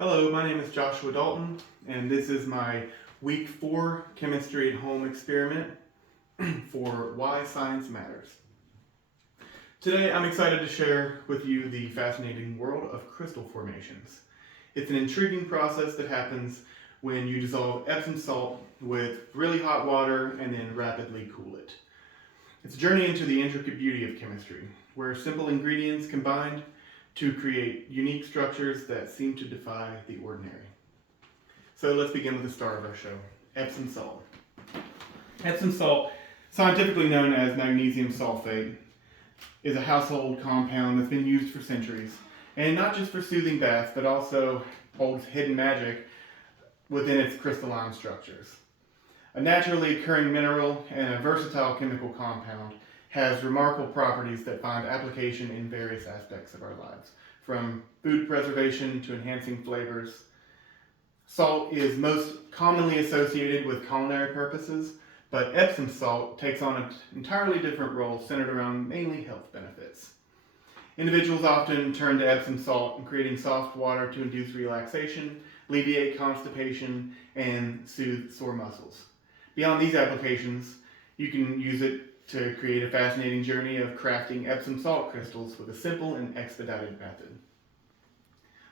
Hello, my name is Joshua Dalton, and this is my week 4 chemistry at home experiment for Why Science Matters. Today I'm excited to share with you the fascinating world of crystal formations. It's an intriguing process that happens when you dissolve Epsom salt with really hot water and then rapidly cool it. It's a journey into the intricate beauty of chemistry, where simple ingredients combined to create unique structures that seem to defy the ordinary. So let's begin with the star of our show, Epsom salt. Epsom salt, scientifically known as magnesium sulfate, is a household compound that's been used for centuries, and not just for soothing baths, but also holds hidden magic within its crystalline structures. A naturally occurring mineral and a versatile chemical compound has remarkable properties that find application in various aspects of our lives, from food preservation to enhancing flavors. Salt is most commonly associated with culinary purposes, but Epsom salt takes on an entirely different role centered around mainly health benefits. Individuals often turn to Epsom salt in creating soft water to induce relaxation, alleviate constipation, and soothe sore muscles. Beyond these applications, you can use it to create a fascinating journey of crafting Epsom salt crystals with a simple and expedited method.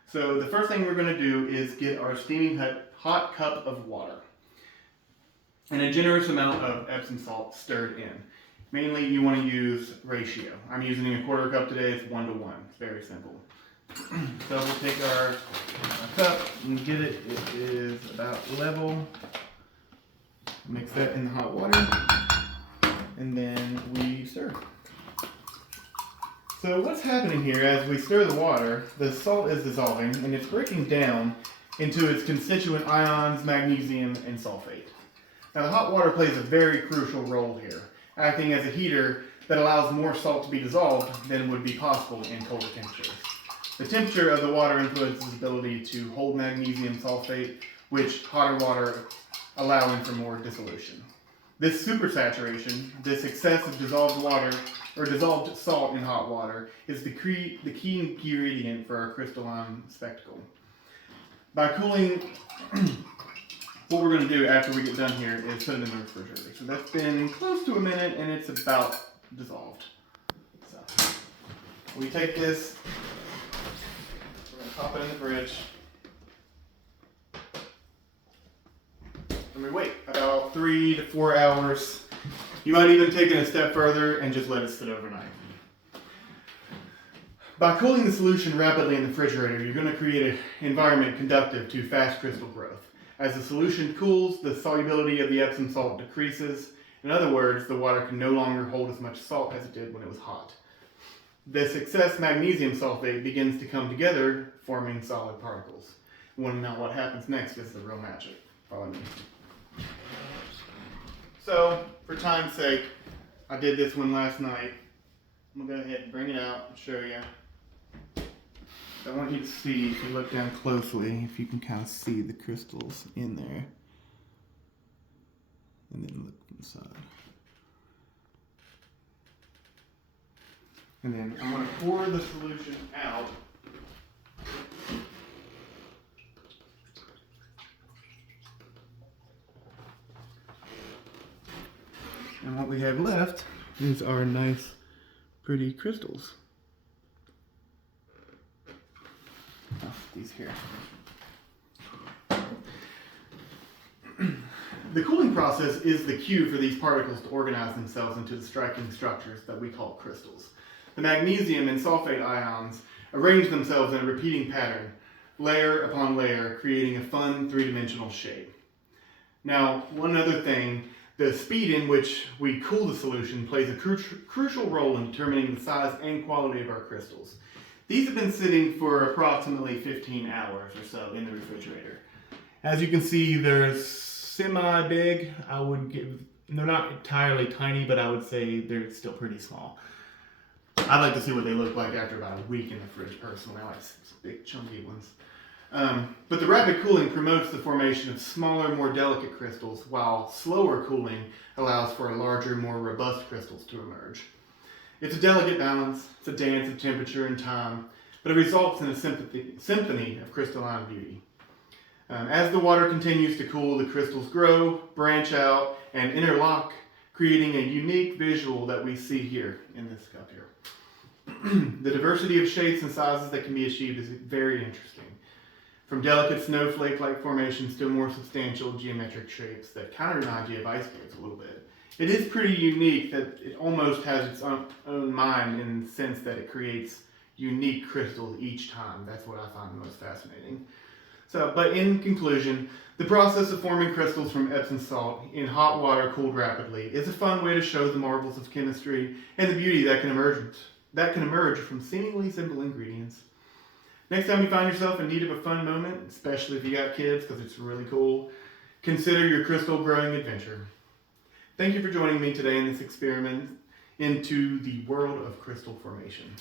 So the first thing we're going to do is get our steaming hot cup of water and a generous amount of Epsom salt stirred in. Mainly you want to use ratio. I'm using a quarter cup today, it's 1:1. It's very simple. So we'll take our cup and get it, it is about level. Mix that in the hot water, and then we stir. So what's happening here, as we stir the water, the salt is dissolving and it's breaking down into its constituent ions, magnesium, and sulfate. Now the hot water plays a very crucial role here, acting as a heater that allows more salt to be dissolved than would be possible in colder temperatures. The temperature of the water influences its ability to hold magnesium sulfate, which hotter water allowing for more dissolution. This supersaturation, this excess of dissolved water or dissolved salt in hot water, is the key ingredient for our crystalline spectacle. By cooling, what we're going to do after we get done here is put it in the refrigerator. So that's been close to a minute and it's about dissolved. So we take this, we're going to pop it in the fridge. And we wait about 3 to 4 hours. You might even take it a step further and just let it sit overnight. By cooling the solution rapidly in the refrigerator, you're going to create an environment conducive to fast crystal growth. As the solution cools, the solubility of the Epsom salt decreases. In other words, the water can no longer hold as much salt as it did when it was hot. This excess magnesium sulfate begins to come together, forming solid particles. You want to know what happens next is the real magic. Follow me. So, for time's sake, I did this one last night. I'm going to go ahead and bring it out and show you. I want you to see, if you look down closely, if you can kind of see the crystals in there. And then look inside. And then I'm going to pour the solution out. And what we have left is our nice, pretty crystals. Oh, these here. The cooling process is the cue for these particles to organize themselves into the striking structures that we call crystals. The magnesium and sulfate ions arrange themselves in a repeating pattern, layer upon layer, creating a fun three-dimensional shape. Now, one other thing, the speed in which we cool the solution plays a crucial role in determining the size and quality of our crystals. These have been sitting for approximately 15 hours or so in the refrigerator. As you can see, they're semi-big. They're not entirely tiny, but I would say they're still pretty small. I'd like to see what they look like after about a week in the fridge, personally. I like some big, chunky ones. But the rapid cooling promotes the formation of smaller, more delicate crystals, while slower cooling allows for larger, more robust crystals to emerge. It's a delicate balance. It's a dance of temperature and time, but it results in a symphony of crystalline beauty. As the water continues to cool, the crystals grow, branch out, and interlock, creating a unique visual that we see here in this cup here. The diversity of shapes and sizes that can be achieved is very interesting. From delicate snowflake-like formations to more substantial geometric shapes that kind of remind you of icebergs a little bit. It is pretty unique that it almost has its own mind in the sense that it creates unique crystals each time. That's what I find most fascinating. But in conclusion, the process of forming crystals from Epsom salt in hot water cooled rapidly is a fun way to show the marvels of chemistry and the beauty that can emerge from seemingly simple ingredients. Next time you find yourself in need of a fun moment, especially if you got kids because it's really cool, consider your crystal growing adventure. Thank you for joining me today in this experiment into the world of crystal formation.